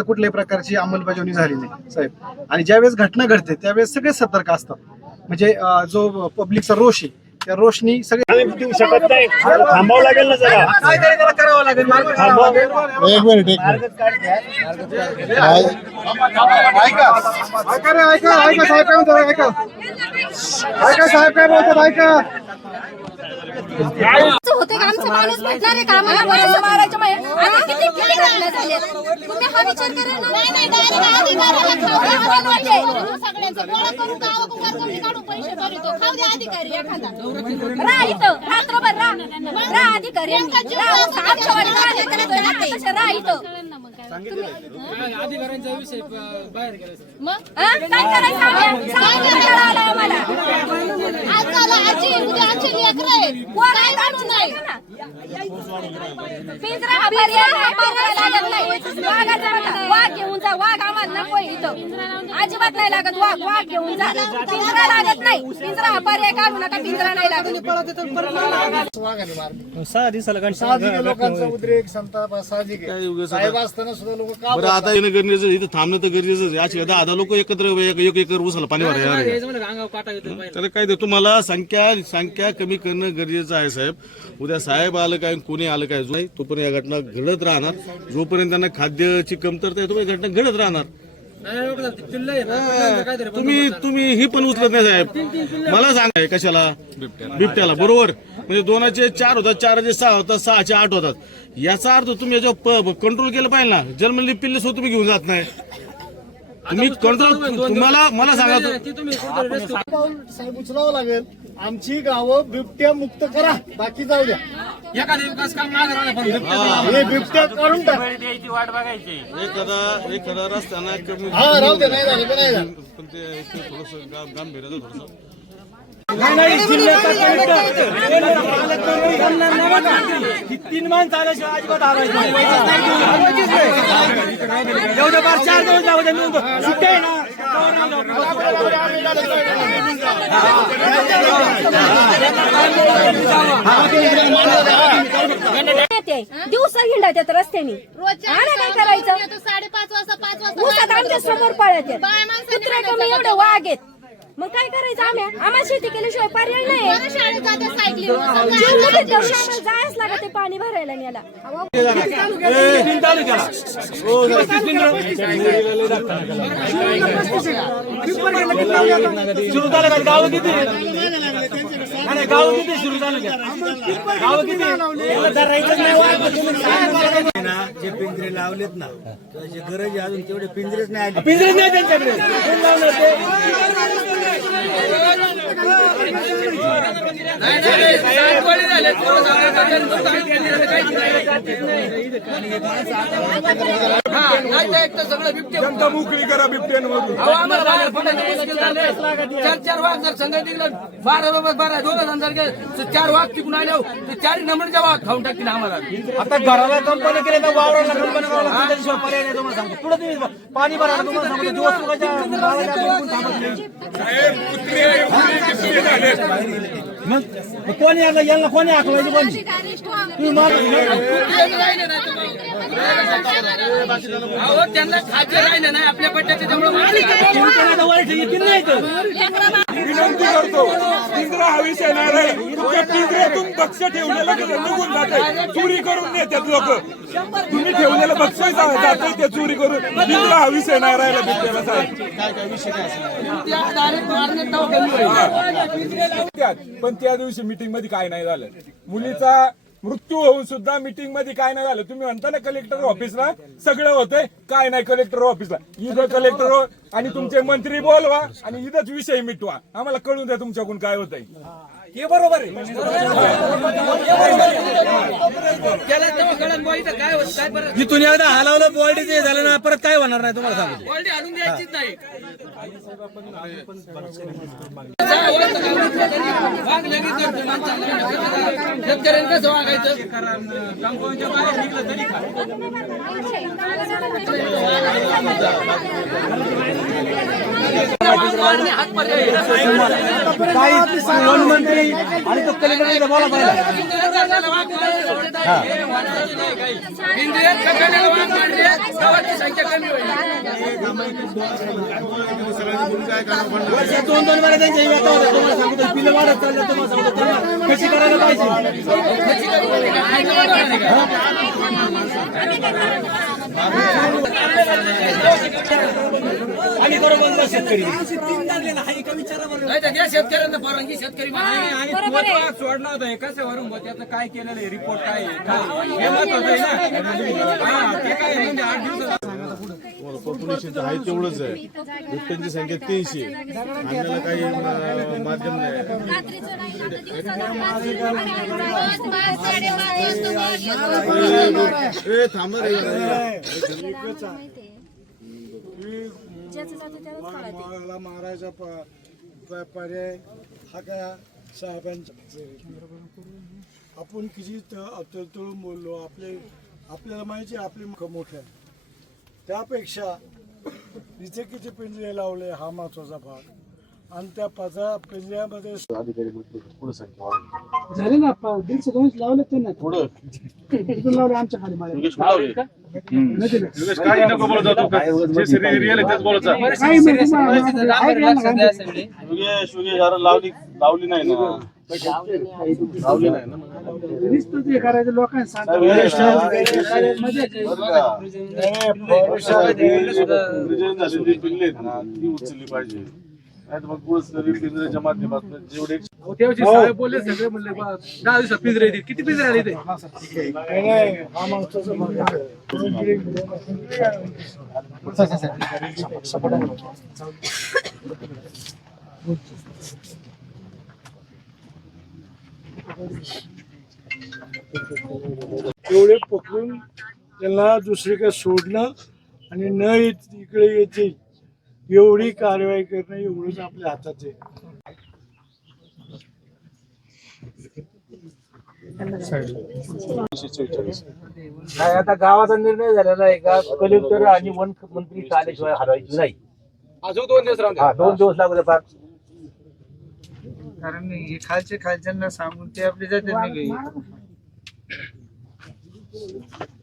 इथं कुठल्याही प्रकारची अंमलबजावणी झाली नाही साहेब. आणि ज्यावेळेस घटना घडते त्यावेळेस सगळे सतर्क असतात. म्हणजे जो पब्लिकचा रोष आहे त्या रोषनी सगळे आम्ही देऊ शकत नाही. थांबावं लागेल ना जरा. करावं लागेल. एक मिनिट एक मिनिट. ऐका ऐका साहेब काय म्हणतात ऐका. ऐका साहेब काय बोलतात ऐका. होते का? आमचा माणूस भेटणार आहे का? आम्हाला माणसं मारायच्या मागे? आता किती किती घटना झाल्या तुम्ही हा विचार करा ना. नाही नाही direct अधिकाऱ्याला खाऊ द्या, आम्हाला वाटे. सगळ्यांचं गोळा करून गावाकडून वर्गणी काढून पैसे भरतो खाऊ द्या अधिकारी एखादा. राह इथं. रात्रभर राह राह अधिकारी राह. आमच्या वाडी राह अधिकारी राह. तसे राह इथं. अधिकाऱ्यांचा विषय बाहेर गेला. मग हा? काय करायचं आम्ही? सांगा कंटाळा आलाय आम्हाला. आज झालं आजी, उद्या आमची लेकरं आहेत. कोण आहे आमची नाही. पिंजरा हा पर्याय हा पर्याय लागत नाही. वाघाचा वाघ घेऊन जा. वाघ आम्हाला नको इथं. अजिबात नाही लागत. वाघ वाघ घेऊन जा. पिंजरा लागत नाही. पिंजरा हा पर्याय काढू नका. पिंजरा नाही लागत. सहा दिवसाला साहजिक लोकांचा उद्रेक संताप हा साहजिक आहे साहेब असताना सुद्धा लोक का बरं आता येणं गरजेचं आहे, इथं थांबणं तर गरजेचं आहे. अशी दहा दहा लोक एकत्र एक एक एकर उसाला पाणी भरायला आहे. काय ते तुम्हाला संख्या संख्या कमी करणं गरजेचं आहे साहेब. उद्या साहेब आलं काय कोणी आलं काय जो नाही तोपर्यंत या घटना घडत राहणार. जोपर्यंत त्यांना खाद्याची कमतरता आहे तोपर्यंत घटना घडत राहणार. तुम्ही तुम्ही ही पण उचलत नाही साहेब. मला सांगा कशाला? बिबट्याला बरोबर? म्हणजे दोनाचे चार होतात चाराचे सहा होतात सहाचे आठ होतात. याचा अर्थ तुम्ही याच्यावर कंट्रोल केलं पाहिजे ना. जन्मली पिल्ले सुद्धा तुम्ही घेऊन जात नाही. तुम्ही कंट्रोल तुम्हाला मला सांगा साहेब उचलावं लागेल. आमची गावं बिबट्या मुक्त करा. बाकी जाऊ द्या. एखादं विकास काम मागं राहिलं पण बिबट्या हे. बिबट्या काढून टाक. एखादा एखादा रस्त्याना कमी हा राहू दे नाही झालं तर नाही झालं. पण ते ते थोडंसं गा- गांभीर्य आहे थोडंसं. तीन माणसं आल्याशिवाय अजिबात दे बार चार दिवस जाऊ दे मी उभं. सुट्टी आहे ना. दिवसा हिंडा त्यात रस्त्याने आणि काय करायचं? साडेपाच वाजता पाच वाजता आमच्यासमोर माणसाने कुत्रे कमी एवढे वाघ आहेत. मग काय करायचं आम्ही? आम्हाला शेती केल्याशिवाय पर्याय नाही. जायच लागत ते पाणी भरायला गाव किती नाही गाव किती सुरू झालं का गाव किती नाही. जे पिंजरे लावलेत ना त्याची गरज आहे अजून तेवढे पिंजरेच नाही आले पिंजरे नाही त्यांच्याकडे कोण लावलं ते? जनता मोकळी करा बिबट्यांमधून चार चार वाघ जर संघ निघलं बारा बाबा बारा दोन हजार चार वाघ तिकून आले तर चार नंबरच्या वाघ खाऊन टाकतील आम्हाला आता घराला कंपनी केले तर वावराला कंपनी करावं पर्याय नाही. तुम्हाला सांगतो पुढे तुम्ही पाणी तुम्हाला सांगतो दिवस नाही. मग मग कोणी आलं यांना कोणी आखवायचं कोणी तुम्ही मार- अहो त्यांना खाद्य राहिले नाही आपल्या पट्ट्याचे त्यामुळे. विनंती करतो. पिंजरा हा विषय नाही राहील. तुमच्या पिंजऱ्यातून बक्ष ठेवलेलं की निघून जाते चोरी करून नेतात लोक. तुम्ही ठेवलेलं बक्ष जाते ते चोरी करून. पिंजरा हा विषय नाही राहिला बिबट्याला साहेब. त्या पण त्या दिवशी मीटिंगमध्ये काय नाही झालं. मुलीचा मृत्यू होऊन सुद्धा मीटिंगमध्ये काय नाही झालं. तुम्ही म्हणता ना कलेक्टर ऑफिसला सगळं होतंय. काय नाही कलेक्टर ऑफिसला इथं कलेक्टर आणि तुमचे मंत्री बोलवा आणि इथंच विषय मिटवा. आम्हाला कळून द्या तुमच्याकडून काय होतंय. हे बरोबर आहे. इथून एकदा हलवलं बॉडी ते झालं ना परत काय होणार नाही तुम्हाला सांगतो. आणून द्यायचीच नाही. वाघ कसं वागायचं काही वनमंत्री नाही आणि तो कलेक्टर बोला पाहिजे संख्या कमी होईल दोन दोन वेळा त्यांच्या व्यथा तुम्हाला सांगतो पिल्लं वाढत चाललं. कशी करायला पाहिजे? आणि बरोबर शेतकरी? शेतकऱ्यांना परवानगी शेतकरी आणि सोडला होता. हे कशावरून त्याचं काय केलेलं आहे? रिपोर्ट काय आहे? काय? हे महत्वाचं आहे ना. हा, ते काय आहे? म्हणजे आठ दिवसात पॉप्युलेशन आहे तेवढंच आहे बिबट्यांची संख्या तीनशे आणण्याला काही अं, माध्यम नाही. ए थांबा रे. मला मारायचा प- प- पर्याय हा काय साहेबांचा आपण किती तळतळून बोललो आपले आपल्याला माहिती आहे आपले मुख मोठे आहे. त्यापेक्षा इथे किती पिंजरे लावले हा महत्त्वाचा भाग. आणि त्या पजा पिंजऱ्यामध्ये. झाले ना दीडशे दोनशे लावले त्यांना. पुढं. लावले आमच्या खाली? काही नको बोलत जातो जे रिअल आहे तेच बोलत जा योगेश योगेश यार लावली लावली नाही ना. लावली नाही ना. लोकांना योगेश, बरं का? रिजेक्ट झालेली पिल्ले आहेत ना ती उचलली पाहिजे. नाही तर मग पुढे तरी पिंजऱ्याच्या माध्यमातून जेवढे बोलले सगळे म्हणले बा, दहा दिवसात पिंजरे येतील. किती पिंजरे आले ते हा भाग आहे. एवढे पकडून त्यांना दुसरीकडे सोडणं आणि न येत इकडे येतील एवढी कारवाई करणं एवढंच आपल्या हातात आहे. आता गावाचा निर्णय झालेला आहे का? कलेक्टर आणि वन मंत्री आल्याशिवाय हरवायची नाही. अजून दोन दिवस राहून हा दोन दिवस लागू दे फार. कारण हे खालचे खालच्यांना सांगून ते आपले जाते Thank you.